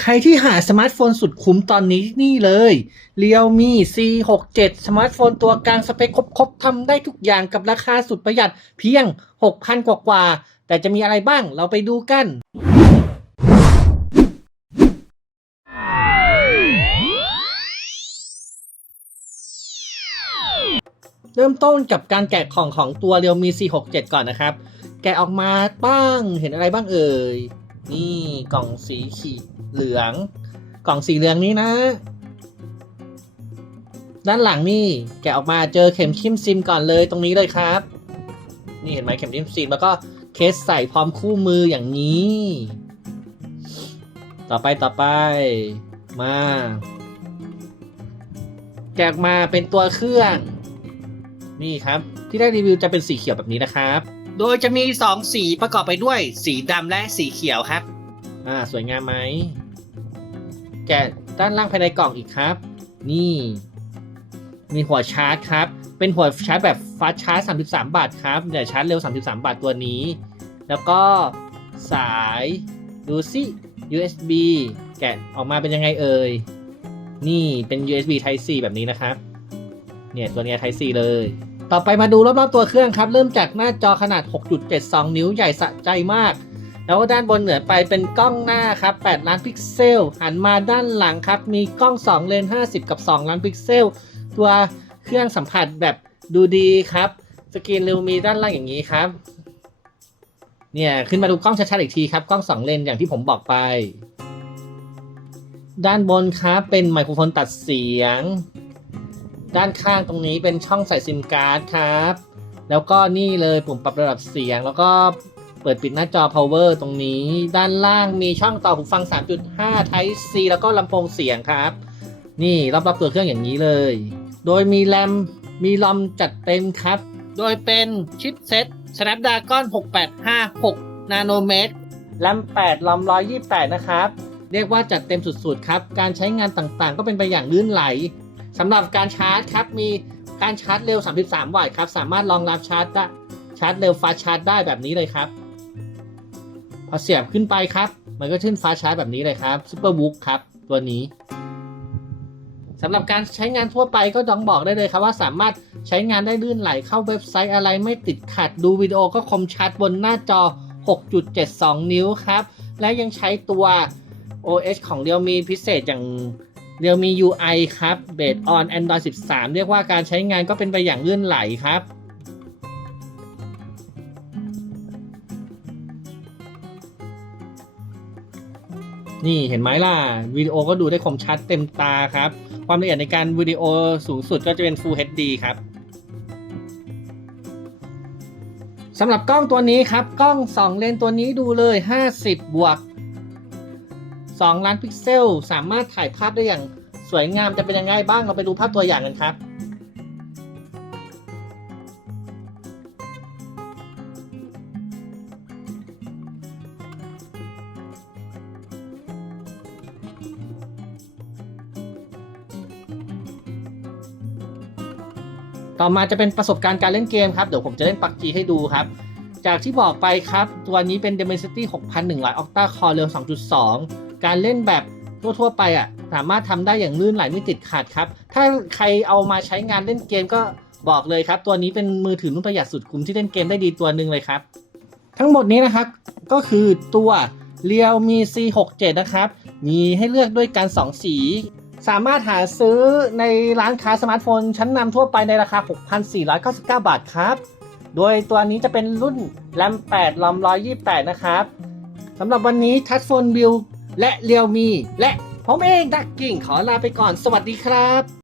ใครที่หาสมาร์ทโฟนสุดคุ้มตอนนี้นี่เลย Realme C67 สมาร์ทโฟนตัวกลางสเปคครบๆทำได้ทุกอย่างกับราคาสุดประหยัดเพียง 6,000 กว่าๆ แต่จะมีอะไรบ้างเราไปดูกัน เริ่มต้นกับการแกะของของตัว Realme C67 ก่อนนะครับ แกะออกมาบ้างเห็นอะไรบ้างเอ่ย นี่กล่องสีขีเหลือง กล่องสีเหลืองนี้นะ ด้านหลังนี่แกะออกมาเจอเข็มชิมซิมก่อนเลยตรงนี้เลยครับ นี่เห็นไหมเข็มชิมซิมแล้วก็เคสใส่พร้อมคู่มืออย่างนี้ ต่อไปต่อไปมา แกะออกมาเป็นตัวเครื่อง นี่ครับ ที่ได้รีวิวจะเป็นสีเขียวแบบนี้นะครับ โดยจะมี 2 สีประกอบไปด้วย สีดำและสีเขียวครับ อ่า สวยงามไหม แกะด้านล่างภายในกล่องอีกครับ นี่ มีหัวชาร์จครับ เป็นหัวชาร์จแบบฟาสชาร์จ33 บาทครับเดี๋ยวชาร์จเร็ว 33 บาทตัวนี้ แล้วก็สายดูสิ USB แกะออกมาเป็นยังไงเอ่ย นี่เป็น USB Type C แบบนี้นะครับ เนี่ยตัวนี้ Type C เลย ต่อไปมาดูรอบๆตัวเครื่องครับ เริ่มจากหน้าจอขนาด 6.72 นิ้วใหญ่สะใจมาก แล้วด้านบนเหนือไปเป็นกล้องหน้าครับ 8 ล้านพิกเซล หันมาด้านหลังครับ มีกล้อง 2 เลน 50 กับ 2 ล้านพิกเซล ตัวเครื่องสัมผัสแบบดูดีครับ สกรีนเร็วมีด้านล่างอย่างนี้ครับ เนี่ยขึ้นมาดูกล้องชัดๆอีกทีครับ กล้อง 2 เลนอย่างที่ผมบอกไป ด้านบนครับเป็นไมโครโฟนตัดเสียง ด้านข้างตรงนี้เป็นช่องใส่ซิมการ์ดครับ แล้วก็นี่เลยปุ่มปรับระดับเสียง แล้วก็เปิดปิดหน้าจอ power ตรงนี้ ด้านล่างมีช่องต่อหูฟัง 3.5 Type C แล้วก็ลำโพงเสียงครับ นี่รอบๆตัวเครื่องอย่างนี้เลย โดยมีแรมมีลอมจัดเต็มครับ โดยเป็นชิปเซ็ต Snapdragon 6856 Nanometer แรม8ลอม128 นะครับ เรียกว่าจัดเต็มสุดๆครับ การใช้งานต่างๆ ก็เป็นไปอย่างลื่นไหล สำหรับการชาร์จครับมีการชาร์จเร็ว 33 วัตต์ครับ สามารถรองรับชาร์จได้ชาร์จเร็วฟาชาร์จได้แบบนี้เลยครับ พอเสียบขึ้นไปครับ มันก็ขึ้นฟาชาร์จแบบนี้เลยครับซูเปอร์บุ๊กครับ ตัวนี้สำหรับการใช้งานทั่วไปก็ต้องบอกได้เลยครับว่าสามารถใช้งานได้ลื่นไหลเข้าเว็บไซต์อะไรไม่ติดขัดดูวิดีโอก็คมชัดบนหน้าจอ 6.72 นิ้วครับ และยังใช้ตัว OS ของ Realme พิเศษอย่าง Realme UI ครับ Based on Android 13 เรียกว่าการใช้งานก็เป็นไปอย่างลื่นไหลครับ นี่เห็นไหมล่ะ วิดีโอก็ดูได้คมชัดเต็มตาครับ ความละเอียดในการวิดีโอสูงสุดก็จะเป็น Full HD ครับสำหรับกล้องตัวนี้ครับ กล้อง 2 เลนตัวนี้ดูเลย 50 บวก 2 ล้านพิกเซล สามารถถ่ายภาพได้อย่างสวยงามจะเป็นยังไงบ้าง เราไปดูภาพตัวอย่างกันครับต่อมาจะเป็นประสบการณ์การเล่นเกมครับ เดี๋ยวผมจะเล่นปักจีให้ดูครับ จากที่บอกไปครับ ตัวนี้เป็น Dimensity 6100 Octa Core เร็ว 2.2 การเล่นแบบทั่วๆไปอะสามารถทำได้อย่างลื่นไหลไม่ติดขัดครับ ถ้าใครเอามาใช้งานเล่นเกมก็บอกเลยครับ ตัวนี้เป็นมือถือรุ่นประหยัดสุดคุ้มที่เล่นเกมได้ดีตัวหนึ่งเลยครับ ทั้งหมดนี้นะครับ ก็คือตัว Realme C67 นะครับ มีให้เลือกด้วยกัน 2 สี สามารถหาซื้อในร้านค้าสมาร์ทโฟน ชั้นนำทั่วไปในราคา 6,499 บาทครับ โดยตัวนี้จะเป็นรุ่น RAM 8 ROM 128 นะครับสำหรับวันนี้ Touch Phone View และเรียวมี และผมเองดักกิ่งขอลาไปก่อนสวัสดีครับ